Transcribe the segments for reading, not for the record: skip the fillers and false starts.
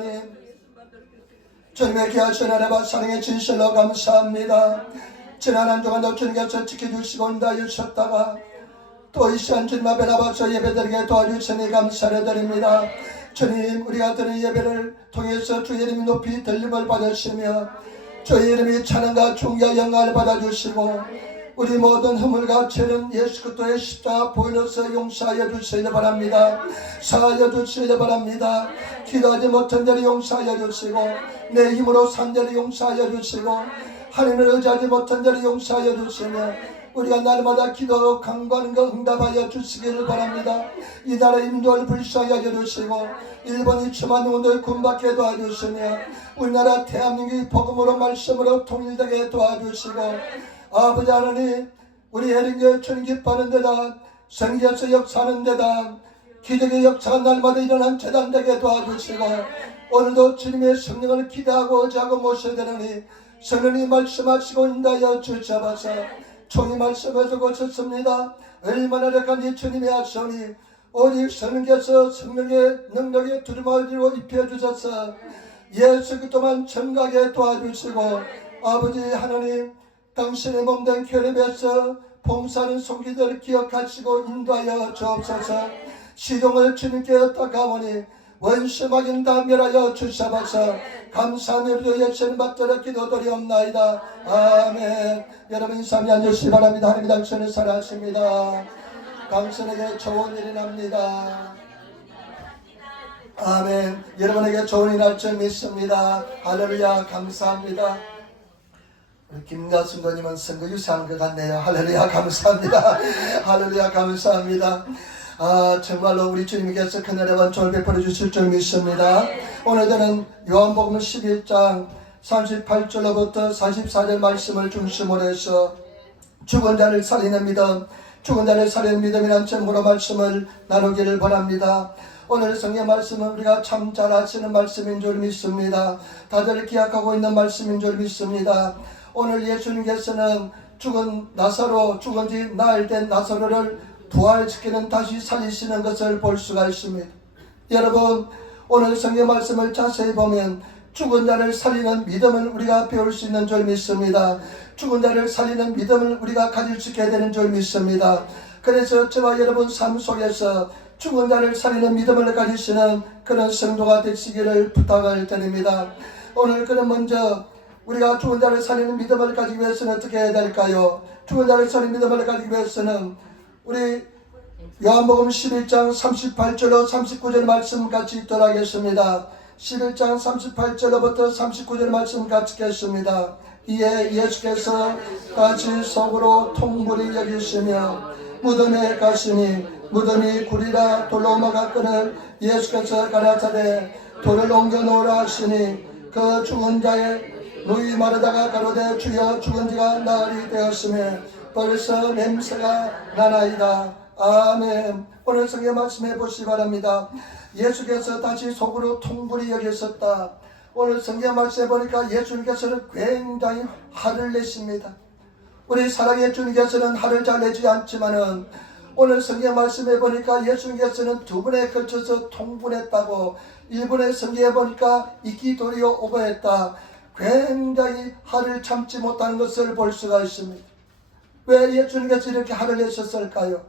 하나님, 주님의 귀하신 은혜와 사랑의 진실로 감사합니다. 지난 한 주간도 주님께서 지켜주시고 인도하여 주셨다가 또 이 시간 주님 앞에 나와서 예배드리게 도와주시니 감사를 드립니다. 주님, 우리가 드리는 예배를 통해서 주의 이름이 높이 들림을 받으시며 주의 이름이 찬양과 존귀와 영광을 받아주시고 우리 모든 허물과 죄는 예수 그리스도의 십자가 보혈로서 용서하여 주시기 바랍니다. 사하여 주시기 바랍니다. 기도하지 못한 자를 용서하여 주시고 내 힘으로 산 자를 용서하여 주시고 하나님을 의지하지 못한 자를 용서하여 주시며 우리가 날마다 기도하고 간구하는 것 응답하여 주시기를 바랍니다. 이 나라의 인도를 불쌍하게 해주시고 일본이 추만 영혼들 군받게 도와주시며 우리나라 대한민국이 복음으로 말씀으로 통일되게 도와주시고 아버지 하나님, 우리 해린교회 주님 기뻐하는 데다 성교에서 역사하는 데다 기적의 역사가 날마다 일어난 재단되게 도와주시고 오늘도 주님의 성령을 기대하고 의지하고 모셔드리니 성령이 말씀하시고 인도하여 주셔서 종이 말씀해주고 있습니다. 얼마나 력한 주님의 하소니 오직 성령께서 성령의 능력에 두루마리로 입혀주셔서 예수 그리스도만 전가게 도와주시고 아버지 하나님, 당신의 몸된 교회에서 봉사하는 손기들을 기억하시고 인도하여 주옵소서. 시종을 주님께 닦아오니 원수막인 다 멸하여 주셔서 감사하며 예수님 받들어 기도드리옵나이다. 아멘. 여러분 인사하며 앉으시기 바랍니다. 하나님 당신을 사랑하십니다. 당신에게 좋은 일이 납니다. 아멘. 여러분에게 좋은 일이 날 줄 믿습니다. 할렐루야. 감사합니다. 김가순 도님은 선거 유사한 것 같네요. 할렐루야. 감사합니다. 할렐루야. 감사합니다. 정말로 우리 주님께서 큰 은혜와 조를 베풀어 주실 줄 믿습니다. 오늘 저는 요한복음 11장 38절로부터 44절 말씀을 중심으로 해서 죽은 자를 살리는 믿음, 죽은 자를 살리는 믿음이란 제목으로 말씀을 나누기를 바랍니다. 오늘 성경 말씀은 우리가 참 잘 아시는 말씀인 줄 믿습니다. 다들 기억하고 있는 말씀인 줄 믿습니다. 오늘 예수님께서는 죽은 나사로, 죽은 지 나흘 된 나사로를 부활시키는 다시 살리시는 것을 볼 수가 있습니다. 여러분, 오늘 성경 말씀을 자세히 보면 죽은 자를 살리는 믿음을 우리가 배울 수 있는 줄 믿습니다. 죽은 자를 살리는 믿음을 우리가 가질 수 있게 되는 줄 믿습니다. 그래서 저와 여러분 삶 속에서 죽은 자를 살리는 믿음을 가지시는 그런 성도가 되시기를 부탁을 드립니다. 오늘 그럼 먼저 우리가 죽은 자를 살리는 믿음을 가지기 위해서는 어떻게 해야 될까요? 죽은 자를 살리는 믿음을 가지기 위해서는 우리 요한복음 11장 38절로 39절 말씀 같이 읽도록 하겠습니다. 11장 38절로부터 39절 말씀 같이 읽겠습니다. 이에 예수께서 같이 속으로 통불이 여기시며 무덤에 가시니 무덤이 구리라 돌로 막았거늘 예수께서 가라사대 돌을 옮겨 놓으라 하시니 그 죽은 자의 누이 마르다가 가로되 주여 죽은 지가 나흘이 되었으며 벌써 냄새가 나나이다. 아멘. 오늘 성경 말씀해 보시기 바랍니다. 예수께서 다시 속으로 통불이 여겼었다. 오늘 성경 말씀해 보니까 예수님께서는 굉장히 화를 내십니다. 우리 사랑의 주님께서는 화를 잘 내지 않지만은 오늘 성경 말씀해 보니까 예수님께서는 두 번에 걸쳐서 통분했다고, 1번의 성경에 보니까 이기도리오 오버했다. 굉장히 화를 참지 못하는 것을 볼 수가 있습니다. 왜 예수님께서 이렇게 화를 내셨을까요?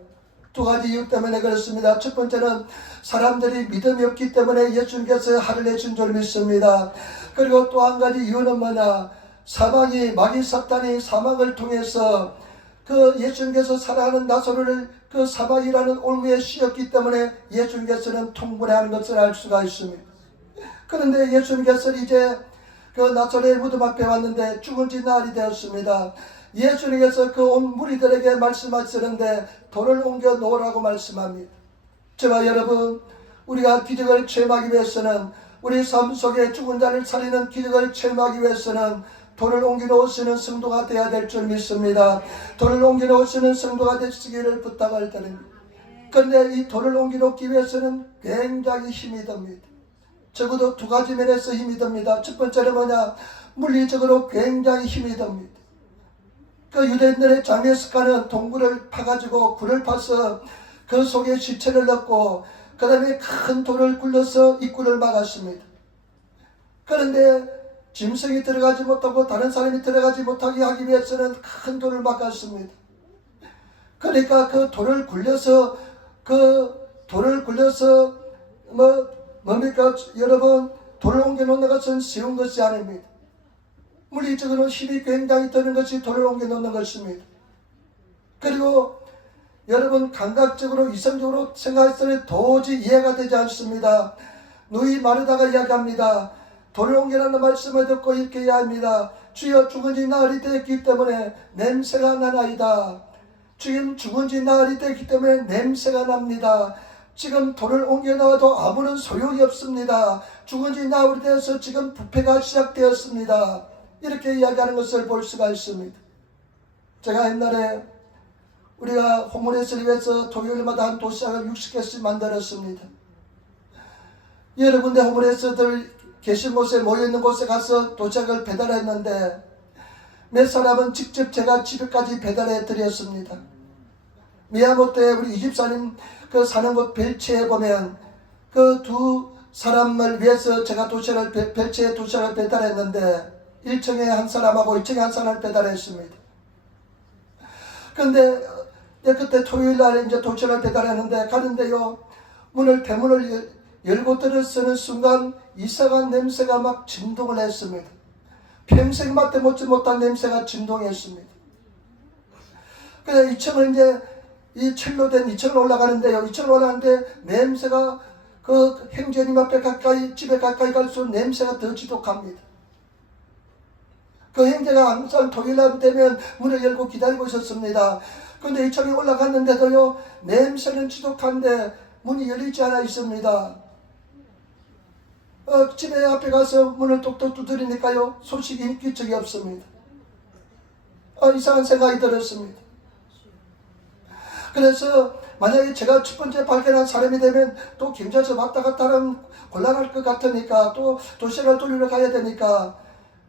두 가지 이유 때문에 그렇습니다. 첫 번째는 사람들이 믿음이 없기 때문에 예수님께서 화를 내신 줄 믿습니다. 그리고 또 한 가지 이유는 뭐냐? 사망이, 마귀 사탄이 사망을 통해서 그 예수님께서 사랑하는 나사로를 그 사망이라는 올무에 씌었기 때문에 예수님께서는 통분해하는 것을 알 수가 있습니다. 그런데 예수님께서 이제 그 나사로의 무덤 앞에 왔는데 죽은 지 나흘이 되었습니다. 예수님께서 그 온 무리들에게 말씀하시는데 돌을 옮겨 놓으라고 말씀합니다. 저와 여러분, 우리가 기적을 체험하기 위해서는, 우리 삶 속에 죽은 자를 살리는 기적을 체험하기 위해서는 돌을 옮겨 놓으시는 성도가 되어야 될 줄 믿습니다. 돌을 옮겨 놓으시는 성도가 되시기를 부탁을 드립니다. 그런데 이 돌을 옮겨 놓기 위해서는 굉장히 힘이 듭니다. 적어도 두 가지 면에서 힘이 듭니다. 첫 번째는 뭐냐? 물리적으로 굉장히 힘이 듭니다. 그 유대인들의 장례 습관은 동굴을 파가지고 굴을 파서 그 속에 시체를 넣고 그 다음에 큰 돌을 굴려서 입구를 막았습니다. 그런데 짐승이 들어가지 못하고 다른 사람이 들어가지 못하게 하기 위해서는 큰 돌을 막았습니다. 그러니까 그 돌을 굴려서 뭡니까 여러분, 돌을 옮겨 놓는 것은 쉬운 것이 아닙니다. 물리적으로 힘이 굉장히 드는 것이 돌을 옮겨 놓는 것입니다. 그리고 여러분, 감각적으로 이성적으로 생각했을 때 도저히 이해가 되지 않습니다. 누이 마르다가 이야기합니다. 돌을 옮겨라는 말씀을 듣고 이렇게 이야기합니다. 주여, 죽은 지 나흘이 되었기 때문에 냄새가 나나이다. 지금 죽은 지 나흘이 되었기 때문에 냄새가 납니다. 지금 돌을 옮겨 놓아도 아무런 소용이 없습니다. 죽은 지 나흘이 되어서 지금 부패가 시작되었습니다. 이렇게 이야기하는 것을 볼 수가 있습니다. 제가 옛날에 우리가 호모레스를 위해서 토요일마다 한 도시락을 60개씩 만들었습니다. 여러 군데 호모레스들 계신 곳에 모여있는 곳에 가서 도시락을 배달했는데 몇 사람은 직접 제가 집에까지 배달해 드렸습니다. 미야모토에 우리 이집사님 그 사는 곳 벨치에 보면 그 두 사람을 위해서 제가 벨치에 도시락을 배달했는데 1층에 한 사람하고 2층에 한 사람을 배달했습니다. 그런데 그때 토요일날 이제 도시락을 배달했는데 가는데요, 대문을 열고 들어서는 순간 이상한 냄새가 막 진동을 했습니다. 평생 맡아보지 못한 냄새가 진동했습니다. 그래서 2층을 이제 이 철로 된 2층을 올라가는데요, 2층을 올라가는데 냄새가 그 행주님 앞에 가까이, 집에 가까이 갈수록 냄새가 더 지독합니다. 그 행제가 항상 토요일날 되면 문을 열고 기다리고 있었습니다. 그런데 2층에 올라갔는데도요, 냄새는 지독한데 문이 열리지 않아 있습니다. 집에 앞에 가서 문을 똑똑 두드리니까요, 소식이 인기 적이 없습니다. 이상한 생각이 들었습니다. 그래서 만약에 제가 첫 번째 발견한 사람이 되면 또 경찰서 왔다 갔다 하면 곤란할 것 같으니까 또 도시락을 돌리러 가야 되니까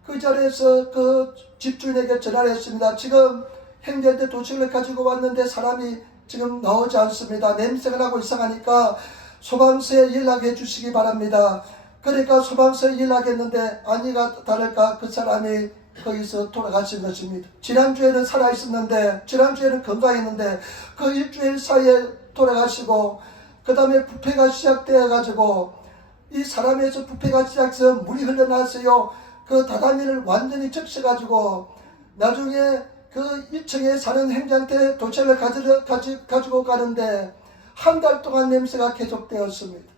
그 자리에서 그 집주인에게 전화를 했습니다. 지금 행제한테 도시락을 가지고 왔는데 사람이 지금 나오지 않습니다. 냄새가 나고 이상하니까 소방서에 연락해 주시기 바랍니다. 그러니까 소방서에 연락했는데 아니가 다를까 그 사람이 거기서 돌아가신 것입니다. 지난주에는 살아있었는데, 지난주에는 건강했는데 그 일주일 사이에 돌아가시고, 그 다음에 부패가 시작되어 가지고 이 사람에서 부패가 시작해서 물이 흘러나서요, 그 다다미를 완전히 적셔 가지고 나중에 그 1층에 사는 행자한테 도시락을 가지고 가는데 한 달 동안 냄새가 계속되었습니다.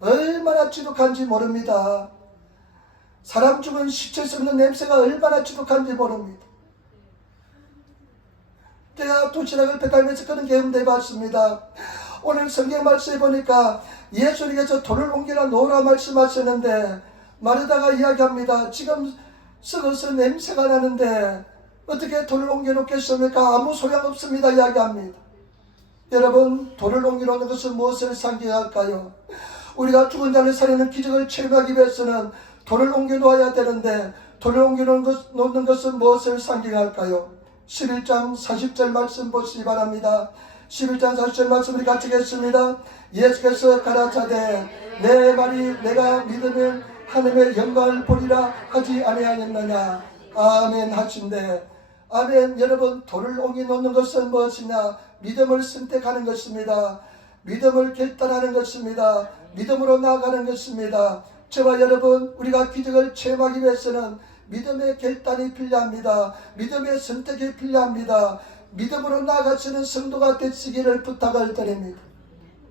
얼마나 지독한지 모릅니다. 사람 죽은 시체 썩는 냄새가 얼마나 지독한지 모릅니다. 제가 도시락을 배달하면서 그런 경험도 해봤습니다. 오늘 성경 말씀에 보니까 예수님께서 돌을 옮기라 놓으라 말씀하셨는데 마르다가 이야기합니다. 지금 썩어서 냄새가 나는데 어떻게 돌을 옮겨 놓겠습니까? 아무 소용없습니다 이야기합니다. 여러분, 돌을 옮겨 놓는 것은 무엇을 상징할까요? 우리가 죽은 자를 살리는 기적을 체험하기 위해서는 돌을 옮겨 놓아야 되는데 돌을 옮겨 놓는 것은 무엇을 상징할까요? 11장 40절 말씀 보시기 바랍니다. 11장 40절 말씀을 같이 읽겠습니다. 예수께서 가라사대 내 말이 내가 믿으면 하나님의 영광을 보리라 하지 아니하였느냐. 아멘 하신대. 아멘. 여러분, 돌을 옮겨 놓는 것은 무엇이냐? 믿음을 선택하는 것입니다. 믿음을 결단하는 것입니다. 믿음으로 나아가는 것입니다. 저와 여러분, 우리가 기적을 체험하기 위해서는 믿음의 결단이 필요합니다. 믿음의 선택이 필요합니다. 믿음으로 나아가시는 성도가 되시기를 부탁을 드립니다.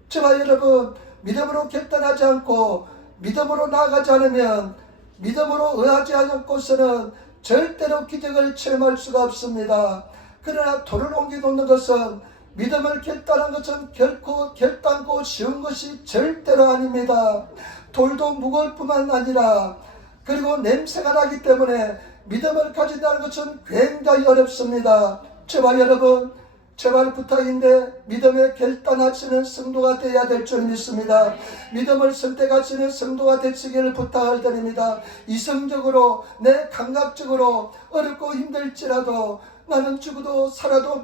저와 여러분, 믿음으로 결단하지 않고 믿음으로 나아가지 않으면, 믿음으로 의하지 않고서는 절대로 기적을 체험할 수가 없습니다. 그러나 돌을 옮겨 놓는 것은, 믿음을 결단한 것은 결코 결단코 쉬운 것이 절대로 아닙니다. 돌도 무거울 뿐만 아니라 그리고 냄새가 나기 때문에 믿음을 가진다는 것은 굉장히 어렵습니다. 저와 여러분, 제발 부탁인데 믿음에 결단하시는 성도가 되어야 될 줄 믿습니다. 믿음을 선택하시는 성도가 되시기를 부탁을 드립니다. 이성적으로, 내 감각적으로 어렵고 힘들지라도 나는 죽어도 살아도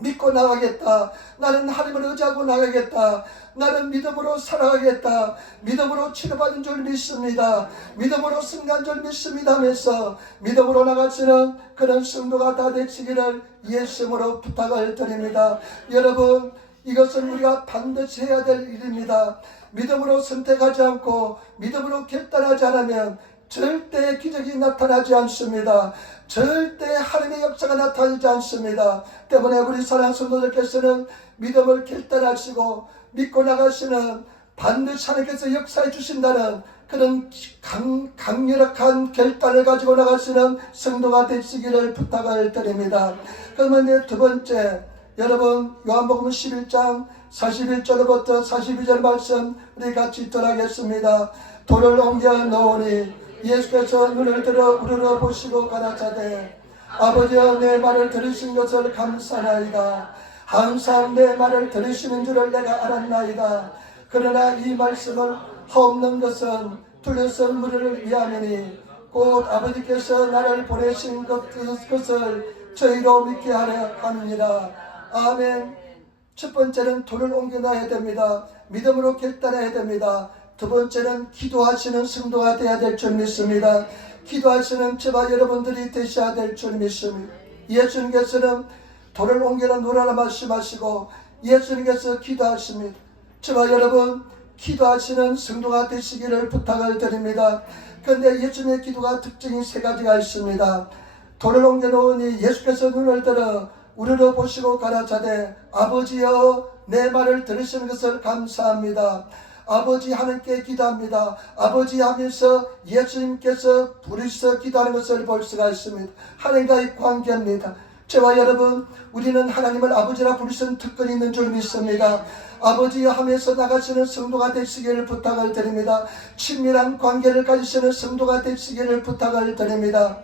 믿고 나가겠다. 나는 하나님을 의지하고 나가겠다. 나는 믿음으로 살아가겠다. 믿음으로 치료받은 줄 믿습니다. 믿음으로 승리한 줄 믿습니다 하면서 믿음으로 나가시는 그런 성도가 다 되시기를 예수님으로 부탁을 드립니다. 여러분, 이것은 우리가 반드시 해야 될 일입니다. 믿음으로 선택하지 않고 믿음으로 결단하지 않으면 절대 기적이 나타나지 않습니다. 절대 하나님의 역사가 나타나지 않습니다. 때문에 우리 사랑하는 성도들께서는 믿음을 결단하시고 믿고 나가시는 반드시 하나님께서 역사해 주신다는 그런 강력한 결단을 가지고 나가시는 성도가 되시기를 부탁을 드립니다. 그러면 두 번째, 여러분 요한복음 11장 41절부터 42절 말씀 우리 같이 읽도록 하겠습니다. 돌을 옮겨 놓으니 예수께서 눈을 들어 우러러 보시고 가라사대 아버지여 내 말을 들으신 것을 감사나이다. 항상 내 말을 들으시는 줄을 내가 알았나이다. 그러나 이 말씀을 하옵는 것은 둘러선 무리를 위함이니 곧 아버지께서 나를 보내신 것을 저희로 믿게 하려 함이니라. 아멘. 첫 번째는 돌을 옮겨놔야 됩니다. 믿음으로 결단해야 됩니다. 두 번째는 기도하시는 성도가 되어야 될 줄 믿습니다. 기도하시는 저와 여러분들이 되셔야 될 줄 믿습니다. 예수님께서는 돌을 옮겨라 놓으라 말씀하시고 예수님께서 기도하십니다. 저와 여러분 기도하시는 성도가 되시기를 부탁을 드립니다. 그런데 예수님의 기도가 특징이 세 가지가 있습니다. 돌을 옮겨 놓으니 예수께서 눈을 들어 우러러 보시고 가라사대 아버지여 내 말을 들으시는 것을 감사합니다. 아버지 하나님께 기도합니다. 아버지 하면서 예수님께서 부르셔서 기도하는 것을 볼 수가 있습니다. 하나님과의 관계입니다. 저와 여러분 우리는 하나님을 아버지라 부르시는 특권이 있는 줄 믿습니다. 아버지 하면서 나가시는 성도가 되시기를 부탁을 드립니다. 친밀한 관계를 가지시는 성도가 되시기를 부탁을 드립니다.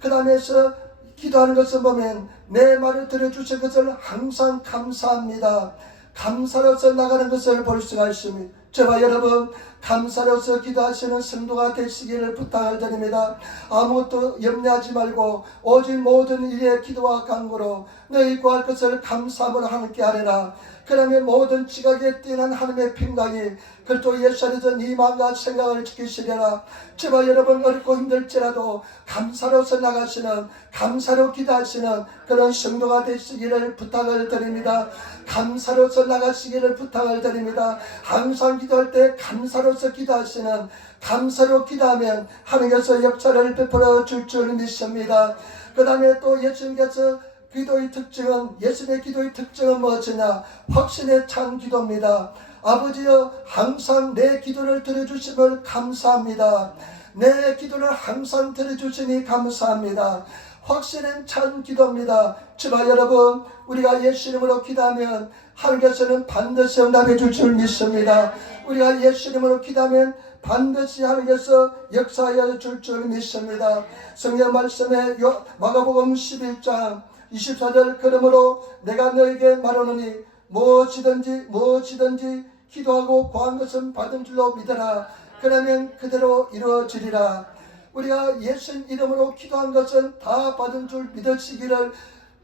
그 다음에서 기도하는 것을 보면 내 말을 들어주신 것을 항상 감사합니다. 감사로서 나가는 것을 볼 수가 있습니다. 저와 여러분 감사로서 기도하시는 성도가 되시기를 부탁을 드립니다. 아무것도 염려하지 말고 오직 모든 일에 기도와 간구로 너희 구할 것을 감사함으로 하나님께 하리라. 그러면 모든 지각에 뛰어난 하나님의 평강이 그리스도 예수 안에서 네 마음과 생각을 지키시리라. 저와 여러분 어렵고 힘들지라도 감사로서 나가시는 감사로 기도하시는 그런 성도가 되시기를 부탁을 드립니다. 감사로서 나가시기를 부탁을 드립니다. 항상 기도할 때 감사로서 기도하시는 감사로 기도하면 하나님께서 역사를 베풀어 줄 줄 믿습니다. 그 다음에 또 예수님께서 기도의 특징은 예수님의 기도의 특징은 무엇이냐? 확신에 찬 기도입니다. 아버지여 항상 내 기도를 들어주심을 감사합니다. 내 기도를 항상 들어주시니 감사합니다. 확신에 찬 기도입니다. 저와 여러분 우리가 예수 이름으로 기도하면 하나님께서는 반드시 응답해 줄 줄 믿습니다. 우리가 예수 이름으로 기도하면 반드시 하나님께서 역사하여 줄 줄 믿습니다. 성경 말씀에 마가복음 11장 24절 그러므로 내가 너에게 말하노니 무엇이든지 기도하고 구한 것은 받은 줄로 믿어라. 그러면 그대로 이루어지리라. 우리가 예수 이름으로 기도한 것은 다 받은 줄 믿으시기를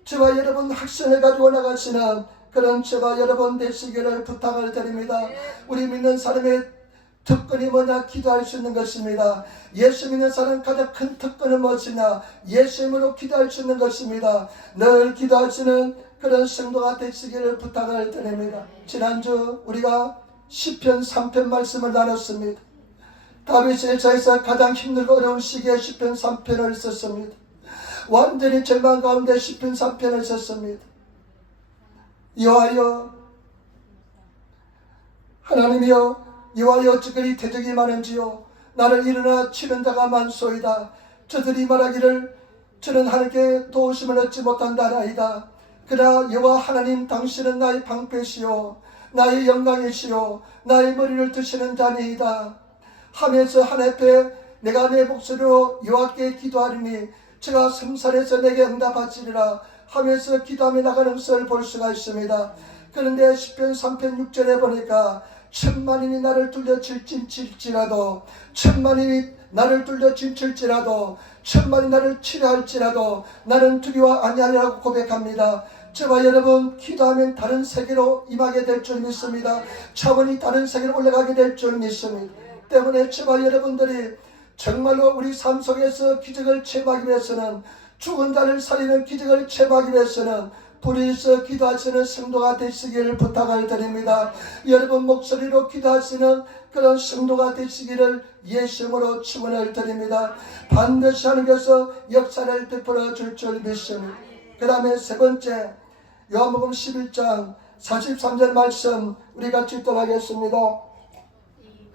저와 여러분 확신을 가지고 나가시는 그런 저와 여러분 되시기를 부탁을 드립니다. 우리 믿는 사람의 특권이 뭐냐? 기도할 수 있는 것입니다. 예수 믿는 사람 가장 큰 특권은 무엇이냐? 예수님으로 기도할 수 있는 것입니다. 늘 기도하시는 그런 성도가 되시기를 부탁을 드립니다. 지난주 우리가 시편 3편 말씀을 나눴습니다. 다윗이 일자에서 가장 힘들고 어려운 시기에 시편 3편을 썼습니다. 완전히 절망 가운데 시편 3편을 썼습니다. 여호와여 하나님이여 여호와여 어찌그리 대적이 많은지요 나를 일어나 치는 자가 많소이다. 저들이 말하기를 저는 하나님께 도우심을 얻지 못한다나이다. 그러나 여호와 하나님 당신은 나의 방패시요 나의 영광이시요 나의 머리를 드시는 자니이다 하면서 하나님 앞에 내가 내 목소리로 여호와께 기도하리니 제가 성산에서 내게 응답하시리라 하면서 기도하며 나가는 것을 볼 수가 있습니다. 그런데 시편 3편 6절에 보니까 천만인이 나를 뚫려 진칠지라도 천만인이 나를 뚫려 진칠지라도 천만이 나를 치려할지라도 나는 두려워 아니하리라고 고백합니다. 저와 여러분 기도하면 다른 세계로 임하게 될 줄 믿습니다. 차원이 다른 세계로 올라가게 될 줄 믿습니다. 때문에 저와 여러분들이 정말로 우리 삶 속에서 기적을 체험하기 위해서는, 죽은 자를 살리는 기적을 체험하기 위해서는 둘이서 기도하시는 성도가 되시기를 부탁을 드립니다. 여러분 목소리로 기도하시는 그런 성도가 되시기를 예수님으로 축원을 드립니다. 반드시 하나님께서 역사를 베풀어 줄 줄 믿습니다. 그 다음에 세 번째, 요한복음 11장 43절 말씀 우리 같이 읽도록하겠습니다.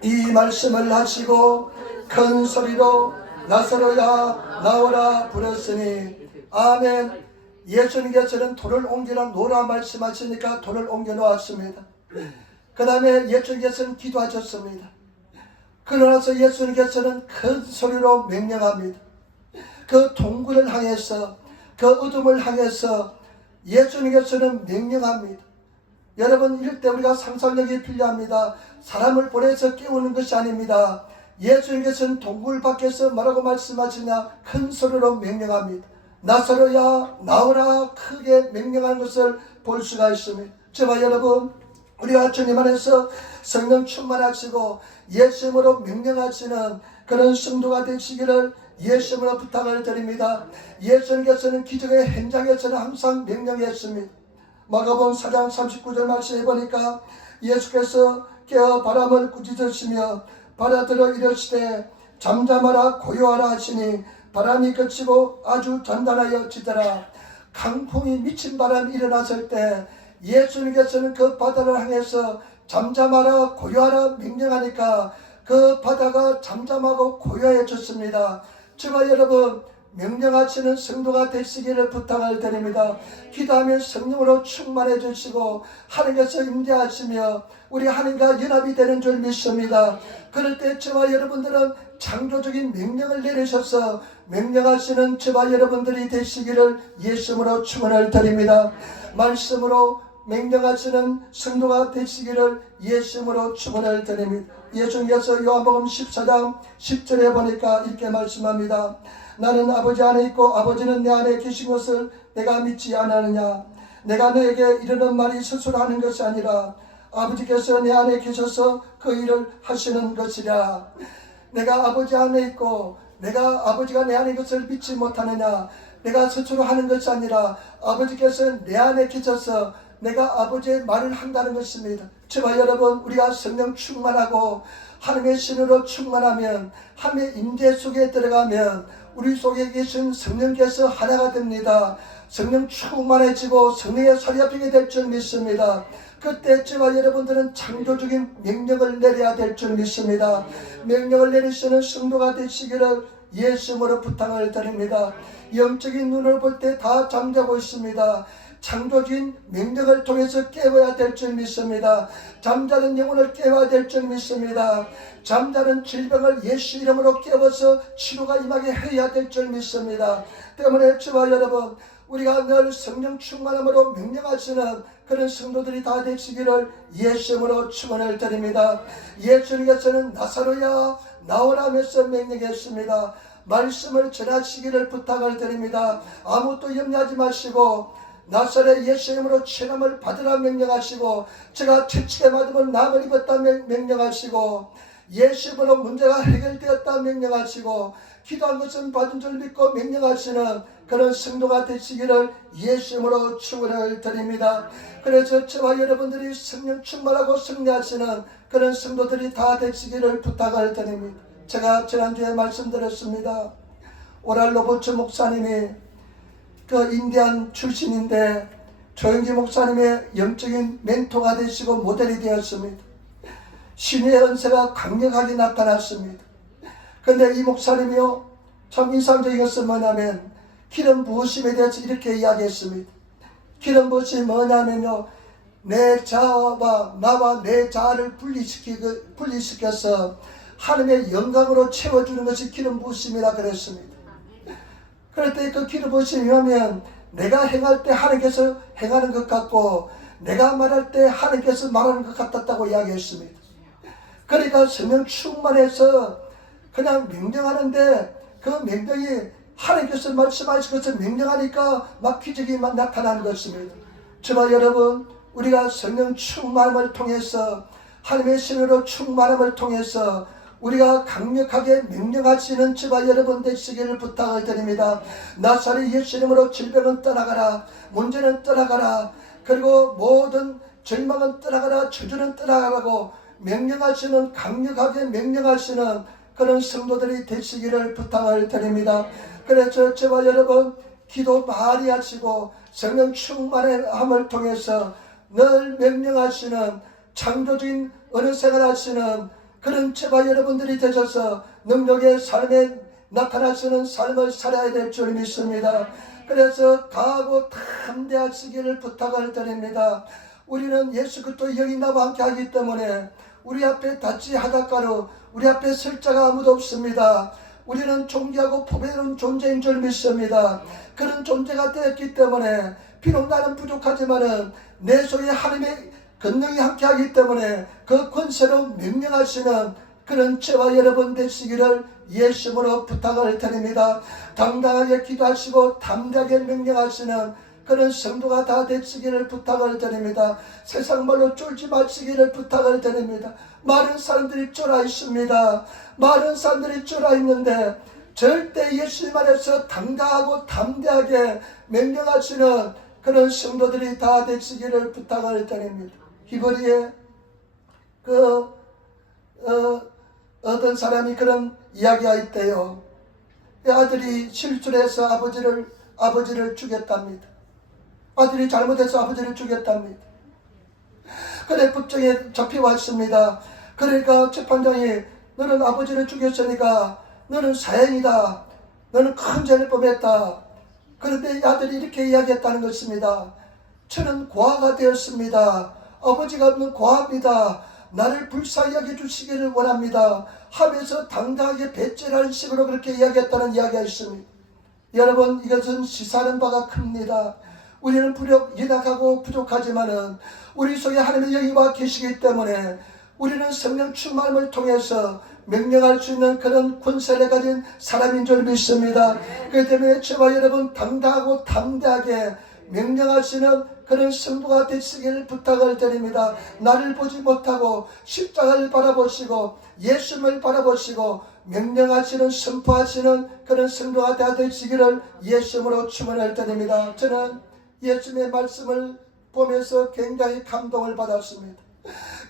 이 말씀을 하시고 큰 소리로 나사로야 나오라 부르시니. 아멘. 예수님께서는 돌을 옮기라 놓으라 말씀하시니까 돌을 옮겨 놓았습니다. 그 다음에 예수님께서는 기도하셨습니다. 그러나서 예수님께서는 큰 소리로 명령합니다. 그 동굴을 향해서, 그 어둠을 향해서 예수님께서는 명령합니다. 여러분, 이럴 때 우리가 상상력이 필요합니다. 사람을 보내서 깨우는 것이 아닙니다. 예수님께서는 동굴 밖에서 뭐라고 말씀하시냐? 큰 소리로 명령합니다. 나사로야 나오라 크게 명령하는 것을 볼 수가 있습니다. 저와 여러분, 우리가 주님 안에서 성령 충만하시고 예수님으로 명령하시는 그런 성도가 되시기를 예수님으로 부탁을 드립니다. 예수님께서는 기적의 현장에서는 항상 명령했습니다. 마가복음 4장 39절 말씀에 보니까 예수께서 깨어 바람을 꾸짖으시며 바다들어 이르시되 잠잠하라 고요하라 하시니 바람이 그치고 아주 단단하여 지더라. 강풍이 미친 바람이 일어났을 때 예수님께서는 그 바다를 향해서 잠잠하라 고요하라 명령하니까 그 바다가 잠잠하고 고요해졌습니다. 저와 여러분, 명령하시는 성도가 되시기를 부탁을 드립니다. 기도하면 성령으로 충만해 주시고 하나님께서 임재하시며 우리 하나님과 연합이 되는 줄 믿습니다. 그럴 때 저와 여러분들은 창조적인 명령을 내리셔서 명령하시는 저와 여러분들이 되시기를 예수님으로 축원을 드립니다. 말씀으로 명령하시는 성도가 되시기를 예수님으로 축원을 드립니다. 예수님께서 요한복음 14장 10절에 보니까 이렇게 말씀합니다. 나는 아버지 안에 있고 아버지는 내 안에 계신 것을 내가 믿지 않느냐. 내가 너에게 이르는 말이 스스로 하는 것이 아니라 아버지께서 내 안에 계셔서 그 일을 하시는 것이라. 내가 아버지 안에 있고 내가 아버지가 내 안에 것을 믿지 못하느냐. 내가 스스로 하는 것이 아니라 아버지께서 내 안에 계셔서 내가 아버지의 말을 한다는 것입니다. 저와 여러분, 우리가 성령 충만하고 하나님의 신으로 충만하면, 하나님의 임재 속에 들어가면 우리 속에 계신 성령께서 하나가 됩니다. 성령 충만해지고 성령의 살이 잡히게 될 줄 믿습니다. 그때 저와 여러분들은 창조적인 명령을 내려야 될 줄 믿습니다. 명령을 내리시는 성도가 되시기를 예수님으로 부탁을 드립니다. 영적인 눈을 볼 때 다 잠자고 있습니다. 창조적인 명령을 통해서 깨워야 될 줄 믿습니다. 잠자는 영혼을 깨워야 될 줄 믿습니다. 잠자는 질병을 예수 이름으로 깨워서 치료가 임하게 해야 될 줄 믿습니다. 때문에 저와 여러분, 우리가 늘 성령 충만함으로 명령하시는 그런 성도들이 다 되시기를 예수님으로 축원을 드립니다. 예수님께서는 나사로야 나오라면서 명령했습니다. 말씀을 전하시기를 부탁을 드립니다. 아무것도 염려하지 마시고 나사렛 예수님으로 체험을 받으라 명령하시고, 제가 채찍에 맞으면 남을 입었다 명령하시고, 예수님으로 문제가 해결되었다 명령하시고, 기도한 것은 받은 줄 믿고 명령하시는 그런 성도가 되시기를 예수님으로 축원을 드립니다. 그래서 저와 여러분들이 성령 충만하고 승리하시는 그런 성도들이 다 되시기를 부탁을 드립니다. 제가 지난주에 말씀드렸습니다. 오랄 로버츠 목사님이 그 인디안 출신인데 조영기 목사님의 영적인 멘토가 되시고 모델이 되었습니다. 신의 은혜가 강력하게 나타났습니다. 그런데 이 목사님이요, 참 인상적인 것은 뭐냐면 기름 부으심에 대해서 이렇게 이야기했습니다. 기름 부으심이 뭐냐면요, 내 자아와 나와 내 자아를 분리시켜서 하나님의 영광으로 채워주는 것이 기름 부으심이라 그랬습니다. 그럴 때 그 기름 부으심이 오면 내가 행할 때 하나님께서 행하는 것 같고 내가 말할 때 하나님께서 말하는 것 같았다고 이야기했습니다. 그러니까 성령 충만해서 그냥 명령하는데 그 명령이 하나님께서 말씀하신 것을 명령하니까 막 기적이 막 나타나는 것입니다. 저와 여러분, 우리가 성령 충만함을 통해서, 하나님의 신으로 충만함을 통해서 우리가 강력하게 명령하시는 저와 여러분 되시기를 부탁을 드립니다. 나사렛 예수 이름으로 질병은 떠나가라, 문제는 떠나가라, 그리고 모든 절망은 떠나가라, 저주는 떠나가라고 명령하시는, 강력하게 명령하시는 그런 성도들이 되시기를 부탁을 드립니다. 그래서 저와 여러분 기도 많이 하시고 성령 충만함을 통해서 늘 명령하시는, 창조적인 어느 생활하시는 그런 저와 여러분들이 되셔서 능력의 삶에 나타나시는 삶을 살아야 될 줄 믿습니다. 그래서 강하고 담대하시기를 부탁을 드립니다. 우리는 예수 그리스도의 영이 나와 함께 하기 때문에 우리 앞에 닷지 하닷가로 우리 앞에 설 자가 아무도 없습니다. 우리는 존귀하고 포배로운 존재인 줄 믿습니다. 그런 존재가 되었기 때문에 비록 나는 부족하지만은 내 속에 하나님의 권능이 함께하기 때문에 그 권세로 명령하시는 그런 저와 여러분 되시기를 예수님으로 부탁을 드립니다. 당당하게 기도하시고 담대하게 명령하시는 그런 성도가 다 되시기를 부탁을 드립니다. 세상 말로 쫄지 마시기를 부탁을 드립니다. 많은 사람들이 쫄아 있습니다. 많은 사람들이 쫄아 있는데 절대 예수님 안에서 당당하고 담대하게 명령하시는 그런 성도들이 다 되시기를 부탁을 드립니다. 히브리에 어떤 사람이 그런 이야기가 있대요. 아들이 실수해서 아버지를 죽였답니다. 아들이 잘못해서 아버지를 죽였답니다. 그래 법정에 잡혀왔습니다. 그러니까 재판장이 너는 아버지를 죽였으니까 너는 사형이다. 너는 큰 죄를 범했다. 그런데 아들이 이렇게 이야기했다는 것입니다. 저는 고아가 되었습니다. 아버지가 없는 고아입니다. 나를 불쌍히 여겨주시기를 원합니다 하면서 당당하게 배째라는 식으로 그렇게 이야기했다는 이야기가 있습니다. 여러분, 이것은 시사하는 바가 큽니다. 우리는 비록 연약하고 부족하지만은 우리 속에 하나님의 영이 와 계시기 때문에 우리는 성령 충만함을 통해서 명령할 수 있는 그런 권세를 가진 사람인 줄 믿습니다. 그렇기 때문에 저와 여러분 당당하고 담대하게 명령하시는 그런 성도가 되시기를 부탁을 드립니다. 나를 보지 못하고 십자가를 바라보시고 예수님을 바라보시고 명령하시는, 선포하시는 그런 성도가 되시기를 예수님으로 축원을 드립니다. 저는 예수님의 말씀을 보면서 굉장히 감동을 받았습니다.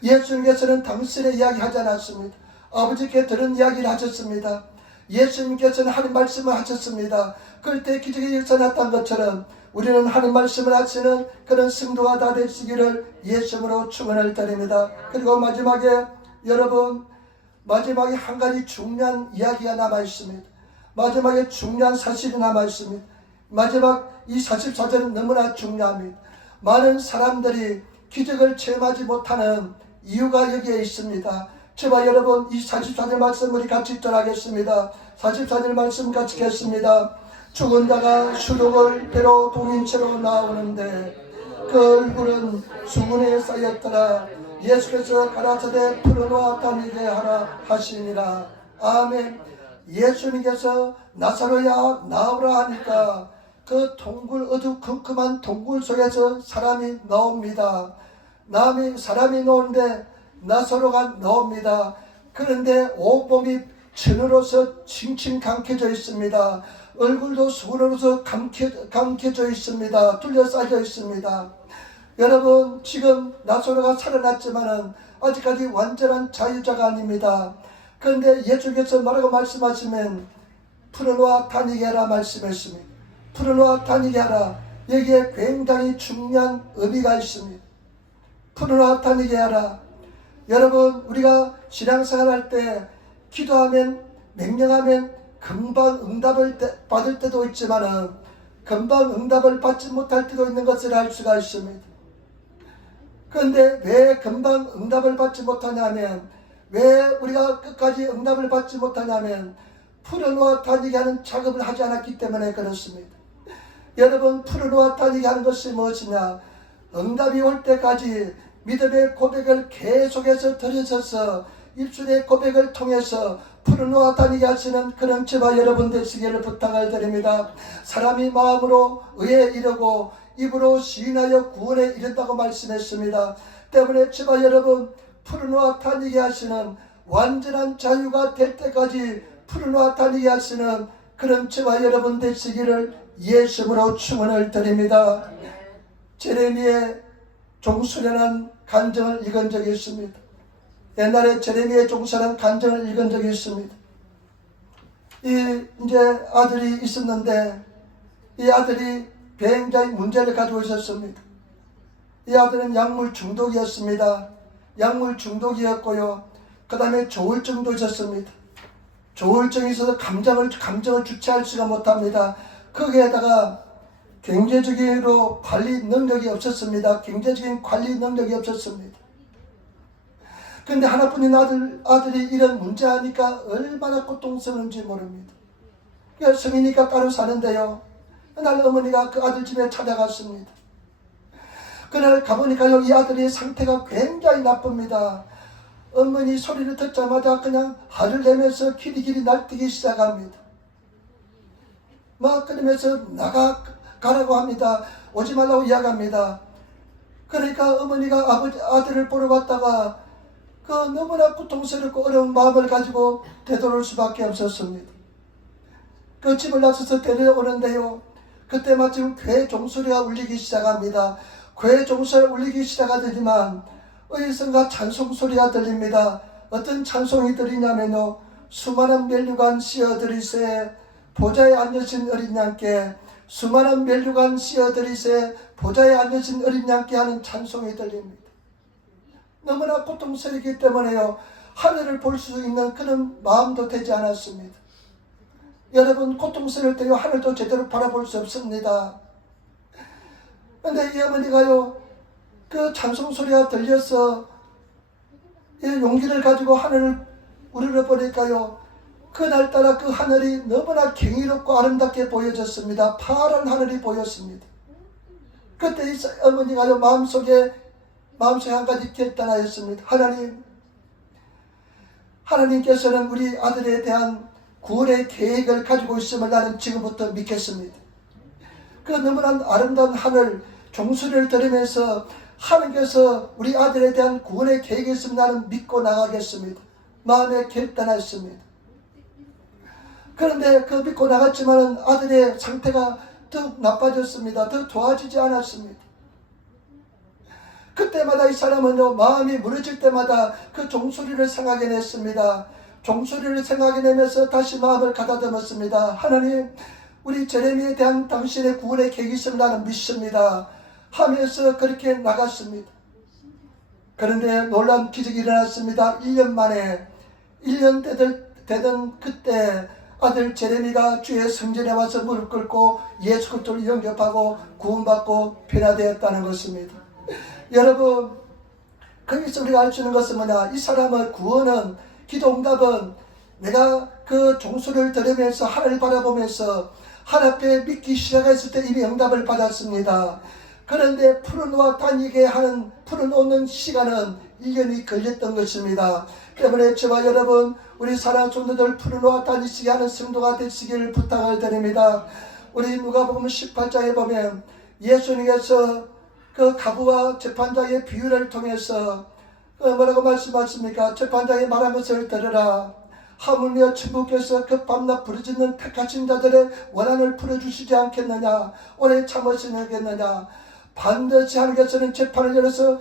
예수님께서는 당신의 이야기 하지 않았습니다. 아버지께 들은 이야기를 하셨습니다. 예수님께서는 하나님 말씀을 하셨습니다. 그럴 때 기적이 일어났던 것처럼 우리는 하나님 말씀을 하시는 그런 성도가 다 되시기를 예수님으로 축원을 드립니다. 그리고 마지막에 여러분, 마지막에 한 가지 중요한 이야기가 남아 있습니다. 마지막에 중요한 사실이 남아 있습니다. 마지막 이 44절은 너무나 중요합니다. 많은 사람들이 기적을 체험하지 못하는 이유가 여기에 있습니다. 저와 여러분, 이 44절 말씀 우리 같이 읽도록 하겠습니다. 44절 말씀 같이 읽겠습니다. 죽은 자가 수족을 배로 동인 채로 나오는데 그 얼굴은 수분에 쌓였더라. 예수께서 가라사대 풀어놓아 다니게 하라 하시니라. 아멘. 예수님께서 나사로야 나오라 하니까 그 동굴, 어두컴컴한 동굴 속에서 사람이 나옵니다. 사람이 나오는데 나사로가 나옵니다. 그런데 온몸이 천으로서 칭칭 감겨져 있습니다. 얼굴도 수건으로서 감겨져 있습니다. 둘러싸여 있습니다. 여러분, 지금 나사로가 살아났지만은 아직까지 완전한 자유자가 아닙니다. 그런데 예수께서 뭐라고 말씀하시면 풀어놓아 다니게 하라 말씀했습니다. 풀어놓아 다니게 하라. 여기에 굉장히 중요한 의미가 있습니다. 풀어놓아 다니게 하라. 여러분, 우리가 신앙생활 할 때 기도하면, 명령하면 금방 응답을 받을 때도 있지만은 금방 응답을 받지 못할 때도 있는 것을 알 수가 있습니다. 그런데 왜 금방 응답을 받지 못하냐면, 왜 우리가 끝까지 응답을 받지 못하냐면 풀어놓아 다니게 하는 작업을 하지 않았기 때문에 그렇습니다. 여러분, 풀어놓아 다니게 하는 것이 무엇이냐? 응답이 올 때까지 믿음의 고백을 계속해서 들으셔서 입술의 고백을 통해서 풀어놓아 다니게 하시는 그런 저와 여러분 되시기를 부탁을 드립니다. 사람이 마음으로 의에 이르고 입으로 시인하여 구원에 이른다고 말씀했습니다. 때문에 제발 여러분, 푸르노와 다니게 하시는 완전한 자유가 될 때까지 푸르노와 다니게 하시는 그런 제발 여러분 되시기를 예수님으로 축원을 드립니다. 제레미의 종수련한 간증을 읽은 적이 있습니다. 옛날에 제레미의 종수련한 간증을 읽은 적이 있습니다. 이제 아들이 있었는데 이 아들이 굉장히 문제를 가지고 있었습니다. 이 아들은 약물 중독이었습니다. 약물 중독이었고요. 그 다음에 조울증도 있었습니다. 조울증이 있어서 감정을 주체할 수가 못합니다. 거기에다가 경제적으로 관리 능력이 없었습니다. 경제적인 관리 능력이 없었습니다. 그런데 하나뿐인 아들이 이런 문제하니까 얼마나 고통스러운지 모릅니다. 성이니까 따로 사는데요. 그날 어머니가 그 아들 집에 찾아갔습니다. 그날 가보니까요, 이 아들의 상태가 굉장히 나쁩니다. 어머니 소리를 듣자마자 그냥 화를 내면서 기리기리 날뛰기 시작합니다. 막 그러면서 가라고 합니다. 오지 말라고 이야기합니다. 그러니까 어머니가 아들을 보러 갔다가 그 너무나 고통스럽고 어려운 마음을 가지고 되돌을 수밖에 없었습니다. 그 집을 나서서 데려오는데요, 그때 마침 교회 종소리가 울리기 시작합니다. 교회 종소리가 울리기 시작하더니만 어디선가 찬송소리가 들립니다. 어떤 찬송이 들리냐면요, 수많은 멸류관 씌어드리세 보좌에 앉으신 어린 양께, 수많은 멸류관 씌어드리세 보좌에 앉으신 어린 양께 하는 찬송이 들립니다. 너무나 고통스럽기 때문에요, 하늘을 볼 수 있는 그런 마음도 되지 않았습니다. 여러분, 고통스러울 때요, 하늘도 제대로 바라볼 수 없습니다. 그런데 이 어머니가요, 그 찬송 소리가 들려서 용기를 가지고 하늘을 우러러보니까요, 그날따라 그 하늘이 너무나 경이롭고 아름답게 보여졌습니다. 파란 하늘이 보였습니다. 그때 이 어머니가요, 마음속에 한 가지 결단하였습니다. 하나님께서는 우리 아들에 대한 구원의 계획을 가지고 있음을 나는 지금부터 믿겠습니다. 그 너무나 아름다운 하늘 종소리를 들으면서 하나님께서 우리 아들에 대한 구원의 계획이 있음을 나는 믿고 나가겠습니다. 마음에 결단했습니다. 그런데 그 믿고 나갔지만 아들의 상태가 더 나빠졌습니다. 더 좋아지지 않았습니다. 그때마다 이 사람은요, 마음이 무너질 때마다 그 종소리를 생각해냈습니다. 종소리를 생각해내면서 다시 마음을 가다듬었습니다. 하나님, 우리 제레미에 대한 당신의 구원의 계획이 있음을 나는 믿습니다 하면서 그렇게 나갔습니다. 그런데 놀라운 기적이 일어났습니다. 1년 만에, 1년 되던 그때 아들 제레미가 주의 성전에 와서 무릎 꿇고 예수 그리스도를 영접하고 구원받고 변화되었다는 것입니다. 여러분, 거기서 우리가 알 수 있는 것은 뭐냐, 이 사람의 구원은, 기도 응답은 내가 그 종소리를 들으면서 하늘을 바라보면서 하늘 앞에 믿기 시작했을 때 이미 응답을 받았습니다. 그런데 풀어놓다니게 하는, 풀어놓는 시간은 1년이 걸렸던 것입니다. 때문에 저와 여러분, 우리 사랑하는 성도들 풀어놓아 다니시게 하는 성도가 되시기를 부탁을 드립니다. 우리 누가복음 18장에 보면 예수님께서 그 가부와 재판장의 비유를 통해서 뭐라고 말씀하십니까? 재판장이 말한 것을 들으라. 하물며 천부께서 그 밤낮 부르짖는 택하신 자들의 원한을 풀어주시지 않겠느냐? 오래 참으시겠느냐? 반드시 하나님께서는 재판을 열어서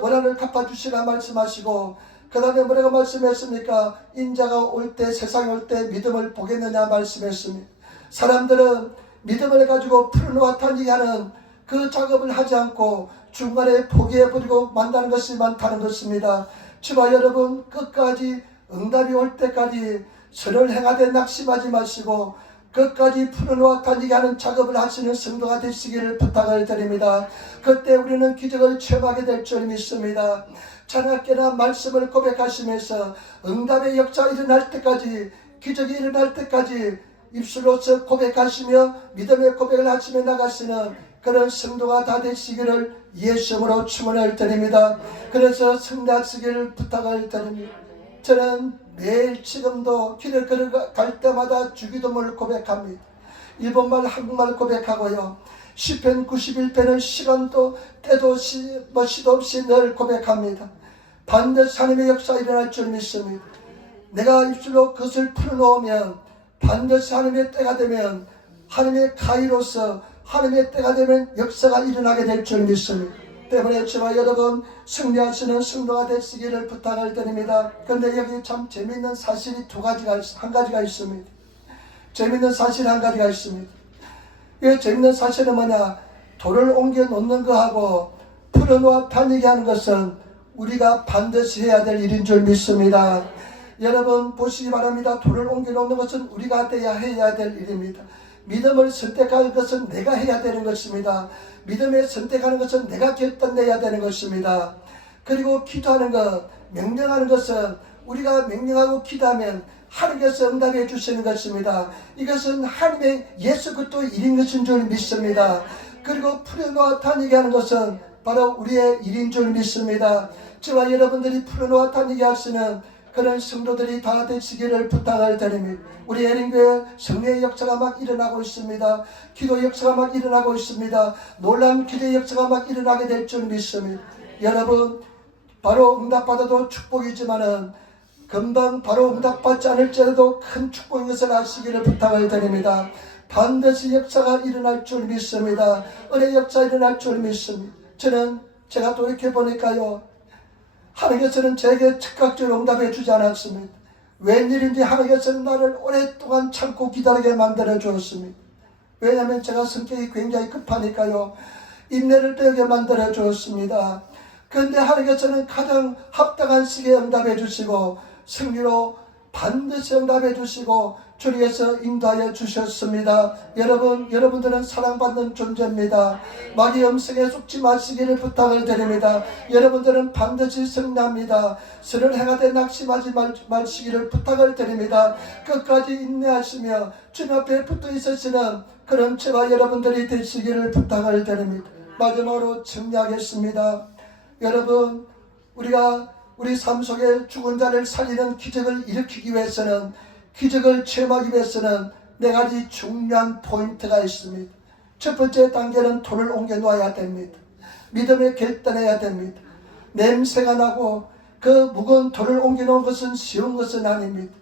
원한을 갚아주시라 말씀하시고, 그 다음에 뭐라고 말씀했습니까? 인자가 올 때, 세상에 올 때 믿음을 보겠느냐 말씀했습니다. 사람들은 믿음을 가지고 풀어놓아 다니게 하는 그 작업을 하지 않고 중간에 포기해버리고 만나는 것이 많다는 것입니다. 저와 여러분, 끝까지 응답이 올 때까지 선을 행하되 낙심하지 마시고 끝까지 풀어놓아 다니게 하는 작업을 하시는 성도가 되시기를 부탁을 드립니다. 그때 우리는 기적을 체험하게 될 줄 믿습니다. 자나깨나 말씀을 고백하시면서 응답의 역사가 일어날 때까지, 기적이 일어날 때까지 입술로서 고백하시며 믿음의 고백을 하시며 나가시는 그런 성도가 다 되시기를 예수님으로 축원을 드립니다. 그래서 성례하시기를 부탁을 드립니다. 저는 매일 지금도 길을 걸어갈 때마다 주기도문을 고백합니다. 일본말 한국말 고백하고요. 시편 91편은 시간도 때도 시도 없이 늘 고백합니다. 반드시 하나님의 역사가 일어날 줄 믿습니다. 내가 입술로 그것을 풀어놓으면 반드시 하나님의 때가 되면 하나님의 가위로서 하나님의 때가 되면 역사가 일어나게 될 줄 믿습니다. 때문에 저와 여러분 승리하시는 성도가 되시기를 부탁을 드립니다. 그런데 여기 참 재미있는 사실이 한 가지가 있습니다. 재미있는 사실 한 가지가 있습니다. 이 재미있는 사실은 뭐냐? 돌을 옮겨 놓는 거하고 풀어놓아 다니게 하는 것은 우리가 반드시 해야 될 일인 줄 믿습니다. 여러분 보시기 바랍니다. 돌을 옮겨 놓는 것은 우리가 해야 될 일입니다. 믿음을 선택하는 것은 내가 해야 되는 것입니다. 믿음에 선택하는 것은 내가 결단내야 되는 것입니다. 그리고 기도하는 것, 명령하는 것은 우리가 명령하고 기도하면 하나님께서 응답해 주시는 것입니다. 이것은 하나님의 예수 그리스도의 일인 것인 줄 믿습니다. 그리고 풀어놓아 다니게 하는 것은 바로 우리의 일인 줄 믿습니다. 저와 여러분들이 풀어놓아 다니게 하시는 그런 성도들이 다 되시기를 부탁을 드립니다. 우리 예린교회 성례의 역사가 막 일어나고 있습니다. 기도 역사가 막 일어나고 있습니다. 놀라운 기도의 역사가 막 일어나게 될 줄 믿습니다. 여러분 바로 응답받아도 축복이지만은 금방 바로 응답받지 않을지라도 큰 축복인 것을 아시기를 부탁을 드립니다. 반드시 역사가 일어날 줄 믿습니다. 은혜의 역사 일어날 줄 믿습니다. 제가 돌이켜보니까요, 하나님께서는 제게 즉각적으로 응답해 주지 않았습니다. 웬일인지 하나님께서는 나를 오랫동안 참고 기다리게 만들어 주었습니다. 왜냐하면 제가 성격이 굉장히 급하니까요, 인내를 배우게 만들어 주었습니다. 그런데 하나님께서는 가장 합당한 시기에 응답해 주시고 승리로 반드시 응답해 주시고 주님께서 인도하여 주셨습니다. 여러분들은 사랑받는 존재입니다. 마귀 음성에 속지 마시기를 부탁을 드립니다. 여러분들은 반드시 승리합니다. 선을 행하되 낙심하지 마시기를 부탁을 드립니다. 끝까지 인내하시며 주님 앞에 붙어 있으시는 그런 저와 여러분들이 되시기를 부탁을 드립니다. 마지막으로 정리하겠습니다. 여러분, 우리 삶 속에 죽은 자를 살리는 기적을 일으키기 위해서는, 기적을 체험하기 위해서는 네 가지 중요한 포인트가 있습니다. 첫 번째 단계는 돌을 옮겨 놓아야 됩니다. 믿음에 결단해야 됩니다. 냄새가 나고 그 무거운 돌을 옮겨 놓은 것은 쉬운 것은 아닙니다.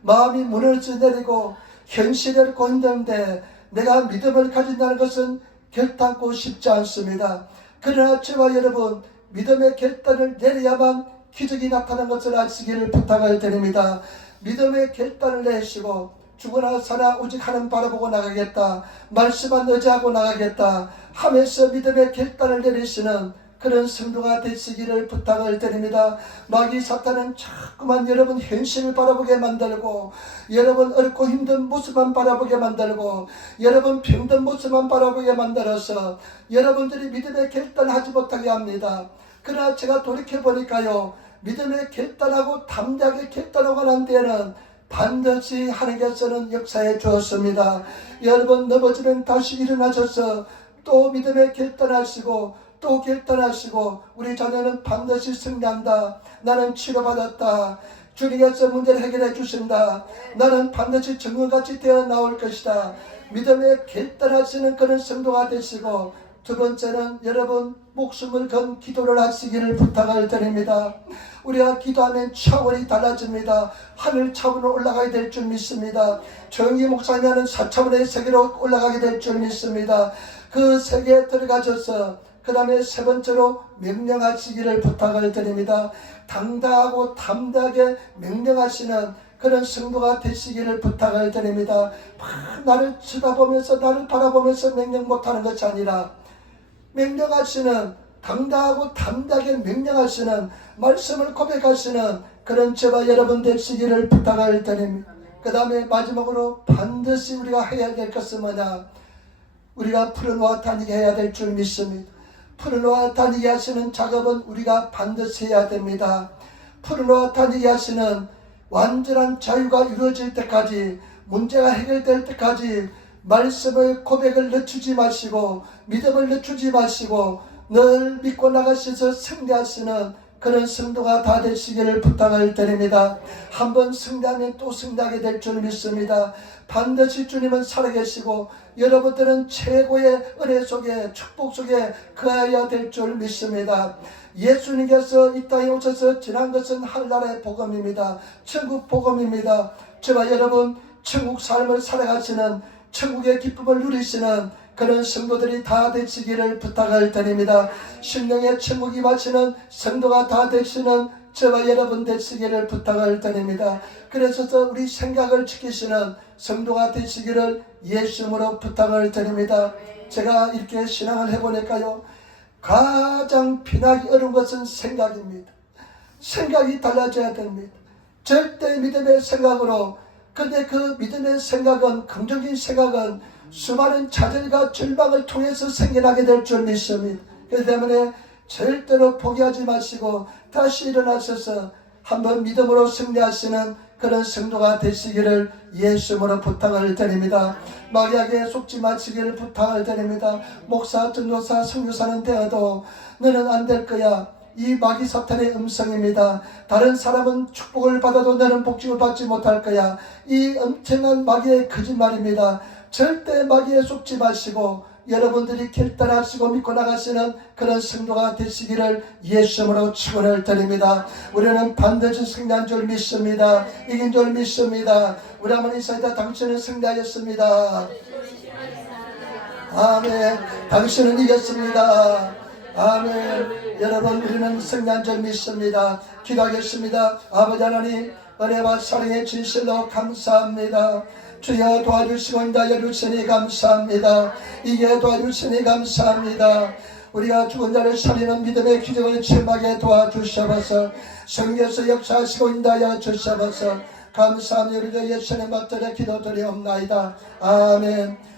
마음이 무너져 내리고 현실을 힘든데 내가 믿음을 가진다는 것은 결단코 쉽지 않습니다. 그러나 저와 여러분, 믿음의 결단을 내려야만 기적이 나타나는 것을 아시기를 부탁을 드립니다. 믿음의 결단을 내시고 죽으나 사나 오직 하나님 바라보고 나가겠다, 말씀만 의지하고 나가겠다 하면서 믿음의 결단을 내리시는 그런 성도가 되시기를 부탁을 드립니다. 마귀 사탄은 자꾸만 여러분 현실을 바라보게 만들고, 여러분 어렵고 힘든 모습만 바라보게 만들고, 여러분 병든 모습만 바라보게 만들어서 여러분들이 믿음의 결단하지 못하게 합니다. 그러나 제가 돌이켜보니까요, 믿음의 결단하고 담대하게 결단하고 난 때에는 반드시 하나님께서는 역사해 주었습니다. 여러분 넘어지면 다시 일어나셔서 또 믿음의 결단하시고 또 결단하시고, 우리 자녀는 반드시 승리한다, 나는 치료받았다, 주님께서 문제를 해결해 주신다, 나는 반드시 정금같이 되어 나올 것이다, 믿음의 결단하시는 그런 성도가 되시고, 두 번째는 여러분 목숨을 건 기도를 하시기를 부탁을 드립니다. 우리가 기도하면 차원이 달라집니다. 하늘 차원으로 올라가게 될 줄 믿습니다. 정의 목사님은 4차원의 세계로 올라가게 될 줄 믿습니다. 그 세계에 들어가셔서 그 다음에 세 번째로 명령하시기를 부탁을 드립니다. 당당하고 담대하게 명령하시는 그런 성도가 되시기를 부탁을 드립니다. 나를 쳐다보면서 나를 바라보면서 명령 못하는 것이 아니라 명령하시는, 당당하고 담대하게 명령하시는, 말씀을 고백하시는 그런 저와 여러분 되시기를 부탁을 드립니다. 그 다음에 마지막으로 반드시 우리가 해야 될 것은 뭐냐? 우리가 풀어놓아 다니게 해야 될 줄 믿습니다. 풀어놓아 다니게 하시는 작업은 우리가 반드시 해야 됩니다. 풀어놓아 다니게 하시는 완전한 자유가 이루어질 때까지, 문제가 해결될 때까지 말씀의 고백을 늦추지 마시고 믿음을 늦추지 마시고 늘 믿고 나가셔서 승리하시는 그런 성도가 다 되시기를 부탁을 드립니다. 한번 승리하면 또 승리하게 될 줄 믿습니다. 반드시 주님은 살아계시고 여러분들은 최고의 은혜 속에 축복 속에 거하여야 될 줄 믿습니다. 예수님께서 이 땅에 오셔서 지난 것은 하늘나라의 복음입니다. 천국 복음입니다. 저와 여러분 천국 삶을 살아가시는 천국의 기쁨을 누리시는 그런 성도들이 다 되시기를 부탁을 드립니다. 심령의 천국이 마치는 성도가 다 되시는 저와 여러분 되시기를 부탁을 드립니다. 그래서 우리 생각을 지키시는 성도가 되시기를 예수님으로 부탁을 드립니다. 제가 이렇게 신앙을 해보니까요, 가장 피하기 어려운 것은 생각입니다. 생각이 달라져야 됩니다. 절대 믿음의 생각으로. 근데 그 믿음의 생각은, 긍정적인 생각은 수많은 좌절과 절망을 통해서 생겨나게 될 줄 믿습니다. 그렇기 때문에 절대로 포기하지 마시고 다시 일어나셔서 한번 믿음으로 승리하시는 그런 성도가 되시기를 예수님으로 부탁을 드립니다. 마귀에게 속지 마시기를 부탁을 드립니다. 목사, 전도사, 선교사는 되어도 너는 안 될 거야. 이 마귀 사탄의 음성입니다. 다른 사람은 축복을 받아도 너는 복직을 받지 못할 거야. 이 엄청난 마귀의 거짓말입니다. 절대 마귀에 속지 마시고 여러분들이 결단하시고 믿고 나가시는 그런 성도가 되시기를 예수님으로 축원을 드립니다. 우리는 반드시 승리한 줄 믿습니다. 이긴 줄 믿습니다. 우리 어머니 사이다 당신은 승리하였습니다. 아멘. 당신은 이겼습니다. 아멘. 여러분 우리는 승리한 줄 믿습니다. 기도하겠습니다. 아버지 하나님 은혜와 사랑의 진실로 감사합니다. 주여 도와주시고 인도하여 주시니 감사합니다. 이게 도와주시니 감사합니다. 우리가 죽은 자를 살리는 믿음의 기적을 체험하게 도와주셔서 성경에서 역사하시고 인도하여 주셔서 감사합니다. 우리 예수님 받들어 기도드리옵나이다. 아멘.